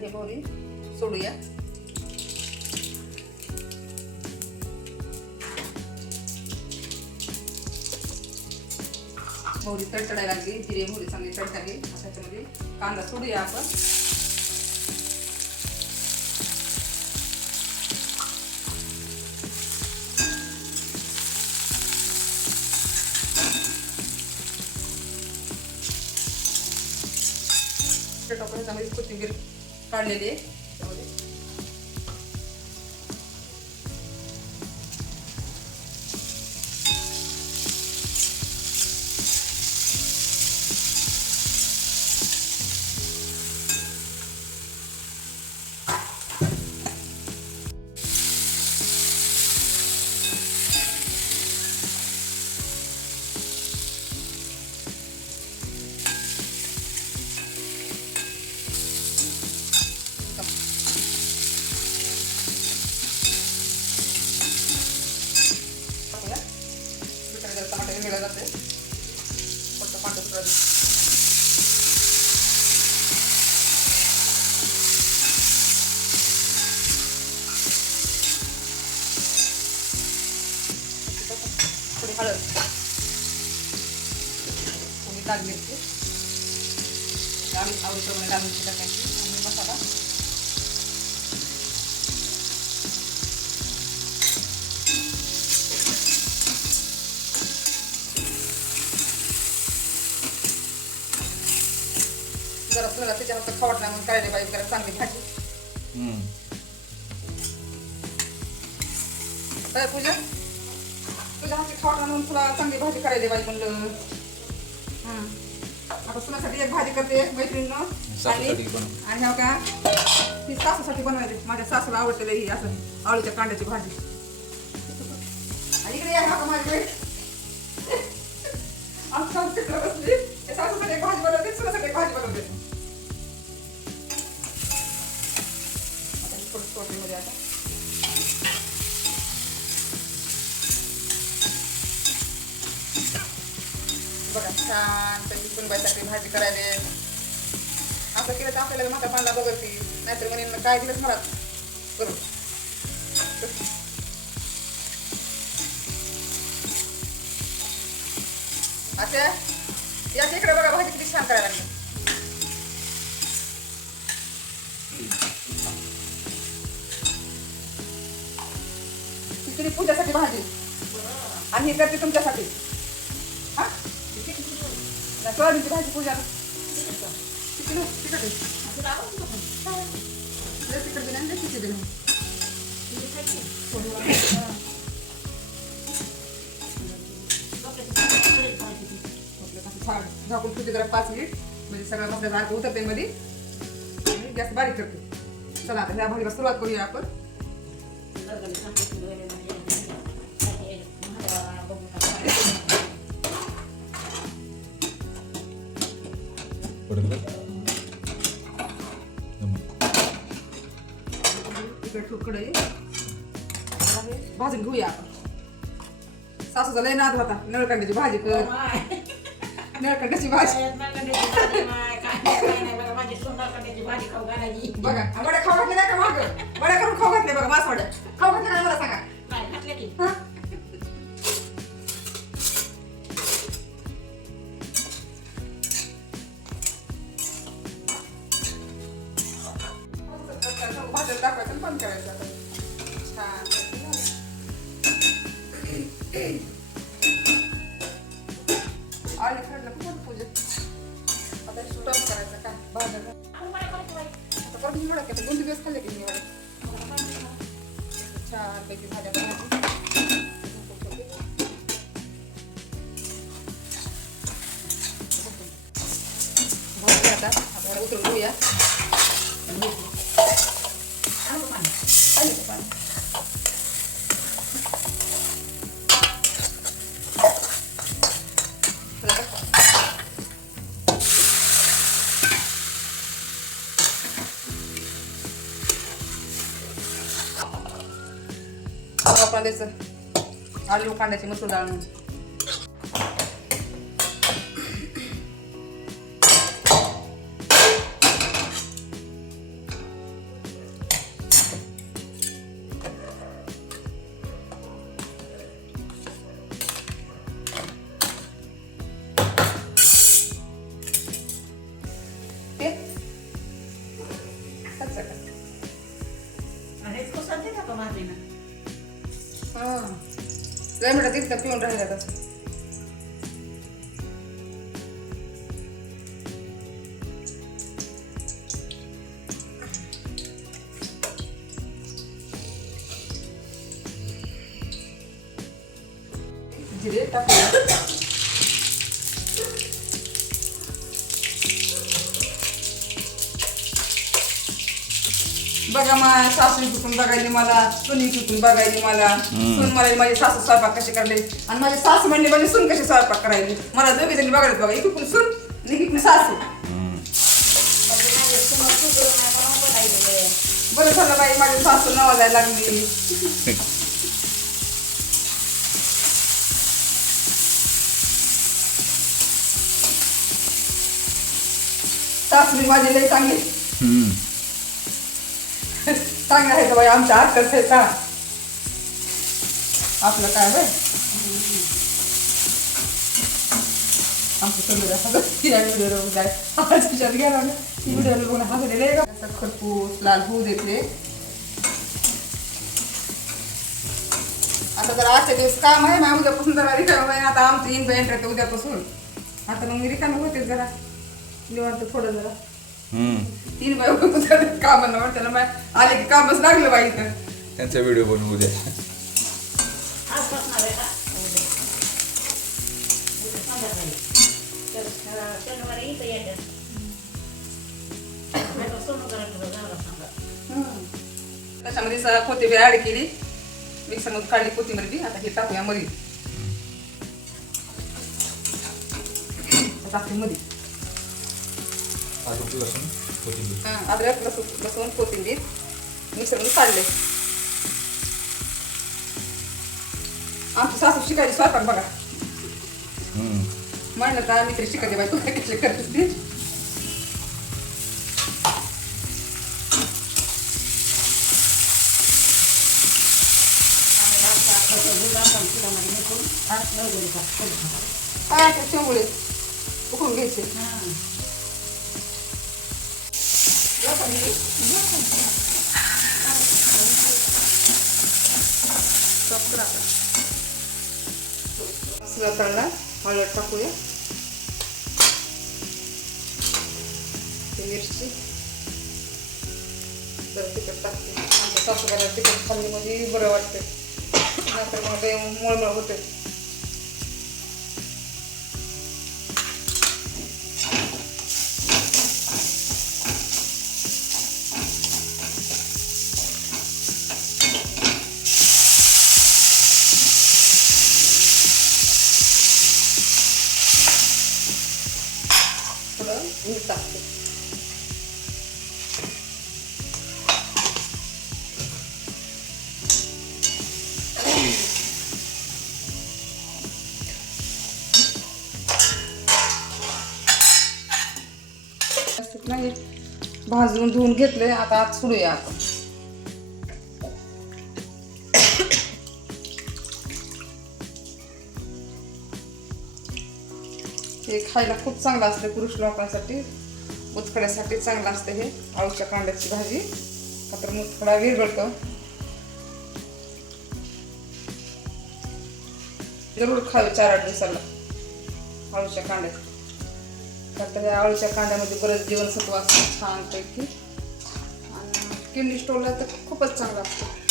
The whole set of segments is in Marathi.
हे मोहरी सोडूया. मोहरी तडतडायला लागली, जिरे मोहरी चांगली तडतडली. त्याच्यामध्ये कांदा सोडूया आपण. टाकून त्यामध्ये कोथिंबीर काढलेली आहे त्यामध्ये. टमाटे वेगळं जाते फक्त पांढरं सुद्धा थोडी हळद, थोडी लाल मिरची, आवडीप्रमाणे लाल मिरची टाकायची आणि मसाला. जरा तुला त्याच्या हातात खावट नाही म्हणून करायला पाहिजे जरा चांगली भाजी. काय पूजा, तुझ्या हाती खावट नाही म्हणून तुला चांगली भाजी करायला पाहिजे म्हणलं. आता तुझ्यासाठी एक भाजी करते मैत्रिणीनं आणि हो का ती सासूसाठी बनवायची. माझ्या सासूला आवडते ही असं आळूच्या कांद्याची भाजी. आणि इकडे या का माझी आजकाल तिकडे बसली सासूसाठी एक भाजी बनवते, तुझ्यासाठी एक भाजी बनवते. मध्ये आता बघा छान तशी सुनबाईसाठी भाजी करायला. असं केलं तर आपल्याला माझ्या पाण्याला बघती, नाहीतर म्हणून काय दिलंच मला करून. आता या इकडे बघा भाजी किती छान करायला लागली. पूजासाठी भाजी आणि हे करते तुमच्यासाठी. हा सोयाबीनची भाजी पूजा झाकून ठेवते जरा 5 मिनिट म्हणजे सगळा मसाला झाड उतरते मध्ये. गॅस बारीक करते. चला आता ह्या भाजीला सुरुवात करूया आपण. कढई भाजून घेऊया आपण. सासूचा लय नाद होता नळकांड्याची भाजी कर, नळकांड्याची भाजी बघा. वड्या खाऊ घातले नाही का माग, वड्या करून खाऊ घातले बघा. मास वड्या खाऊ घातले नाही मला सांगा. भाज्या टाकायचं पण करायचं छान. आले काढलं पण पूजा आता स्टॉप करायचं काय भाज्या आता परत म्हणत की 2 दिवस खाल्ले की मी छान पैकी भाज्या बनायची. आता आपल्याला उतरून घेऊया. आपण द्यायचं आलू कांद्याची मसूर डाळ म्हणून. हेच कसं देता का भाजीनं हा लय मिनिटात तिथं पिऊन राहिल्या तसं जिरे टाकूया बघा मा सासू कुठून बघायली मला सुनी कुठून बघायली मला सून मला माझी सासू स्वयंपाक कशी करले आणि माझी सासू म्हणली माझी सून कशी स्वयंपाक करायली मला दोघी जणी बघायला बघा इकडून सून आणि इकडून सासू म्हणजे माझे समोर सुकरू नाही म्हणून बोलायले बरं झालं बाई माझी सासू नवाजायला लागली सासू माझी लई चांगली चांगलं आहे का बाई आमच्या आत्ताच आहे का आपलं काय बाय आमचं सगळं व्हिडिओ जाय विचार गेला ना ती व्हिडिओ बघून हसलेलं आहे का खरपूस लाल होऊ देते आता जर आजच्या दिवस काम आहे ना उद्यापासून जरा रिकामी आहे आता आमचं इन्व्हेंट राहते उद्यापासून आता मग मी रिकामी होते जरा निवांत थोडं जरा 3 बाय काम त्याला माय आले की कामच लागलं बाई इथं त्यांचा व्हिडिओ बनवू द्या आज बसणार आहे का उद्या संध्याकाळी तर शनिवारी इथं येतात आता सोनं करायचं झालं सांगा त्याच्यामध्ये कोथिंबीर ऍड केली मिक्सरमध्ये काढली कोथिंबीर बी आता हे टाकूया मध्ये टाकली मध्ये अद्रक लसूण कोथिंबीर अद्रक लसूण कोथिंबीर मिक्सरमध्ये काढले आमची सासू शिकायची स्वयंपाक बघा म्हणलं तर आम्ही तरी शिकायचे बाई तू कशी करतेस ती काय शेंगुळे उकळून घ्यायचे मसाला तळला हळद टाकूया मिरची जर तिखट टाकते आमच्या सासूबाईला तिखट खाल्ली म्हणजे बरं वाटतं नंतर मग ते मळमळ होते थोडं मीठ टाकते नाही भाजून धुवून घेतले आता आत सोडूया आपण हे खायला खूप चांगलं असतं पुरुष लोकांसाठी मुतखड्यासाठी चांगलं असतं हे आळूच्या कांद्याची भाजी मात्र मुतखडा विरघळतो जरूर खावे 4-8 दिवसाला आळूच्या कांद्यात तर ह्या आळूच्या कांद्यामध्ये बरंच जीवनसत्व असतं छानपैकी आणि किडनी स्टोनला तर खूपच चांगलं असतं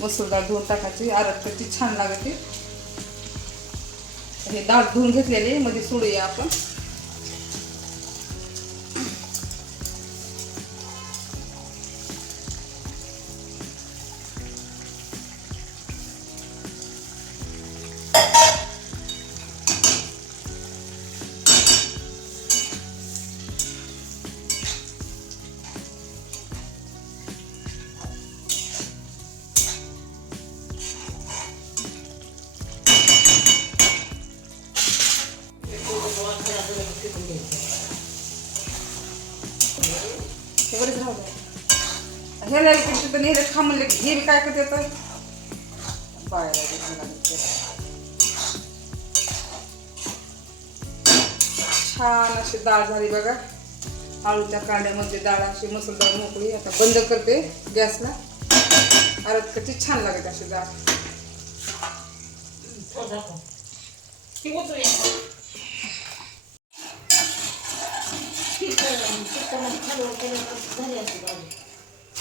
मसूर डाळ धुवून टाकायची आरगची छान लागते हे डाळ धुवून घेतलेली मध्ये सोडूया आपण हे बरेच राहू द्या. ह्याला इकडे तर नेलं खा म्हणले हे बी काय करते तर बाहेर छान अशी डाळ झाली बघा. आळूच्या कांड्यामध्ये डाळ अशी मसूरडाळ मोकळी. आता बंद करते गॅसला. अरे कशी छान लागते अशी डाळ.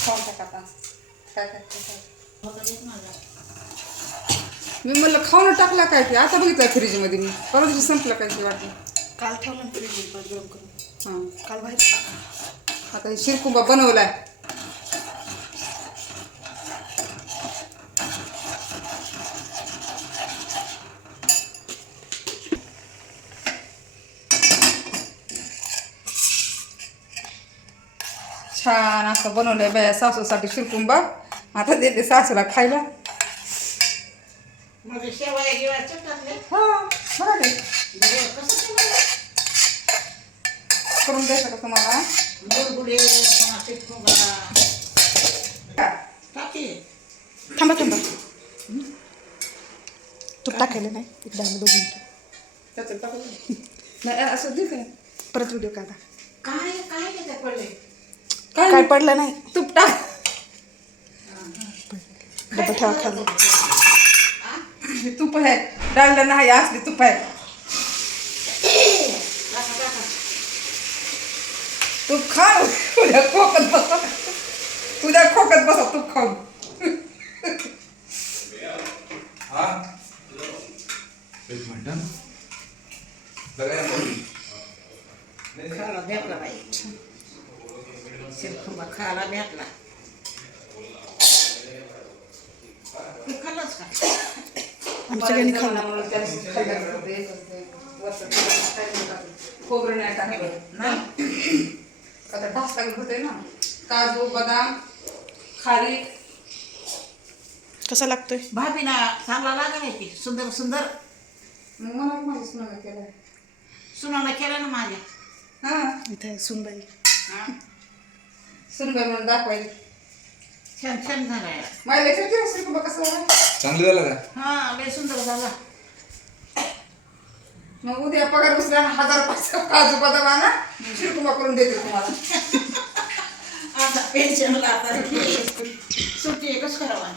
खाऊन टाका आता. काय मी म्हणलं खाऊन टाकला काय ते आता बघितलं फ्रीजमध्ये मी परत दिवशी संपलं काय ते वाटलं. काल ठेवलं ना फ्रीजमध्ये गरम करून. हां काल बाहेर आता हे शिरकुंबा बनवलाय. छान असं बनवलंय बाया सासूसाठी शिरकुंबा. आता देते सासूला खायला. म्हणजे शेवया गिळायचं टाकले. हा बघा ते कसं केलं? करून द्यायचं का तुम्हाला. गुडगुडे शिरकुंबा टाकी. थांबा थांबा तूप टाकायला नाही इकडे आम्ही 2 मिनिटं त्याच्यात टाकलं नाही असं दे काय परत व्हिडिओ काढा. काय काय घेते पडले? काय पडलं नाही. तूप टाक. डबा ठेवा खाली. हे तूप आहे डाळला नाही असली तूप आहे. तूप खा उद्या खोकत बसा. उद्या खोकत बसा तूप खाऊन. हा एक मिनिट खायला भेटला बाई. शिरकुंबा खायला भेटला. तू खाल्लंस का? आम्ही सगळ्यांनी खाल्लं. खोबरं नाही टाकलं नाही आता ढास लागत होते ना. काजू बदाम खारीक. कसा लागतोय? भाभीना चांगला लागला नाही की सुंदर सुंदर. मग मला माझ्या सुनाला केलं. सुनाला केला ना माझ्या. हां इथे आहे सुनबाई. सुनबाई म्हणून दाखवायची. छान छान झाला. माझ्या लेकराची शिरकुंबा कसं झाला. चांगलं झालं का? हा लय सुंदर झाला. मग उद्या पगार बसला 1000 काजू बदाम आणा शिरकुंबा करून देते तुम्हाला. आता पेन्शनला आता सुट्टी एकच करावा.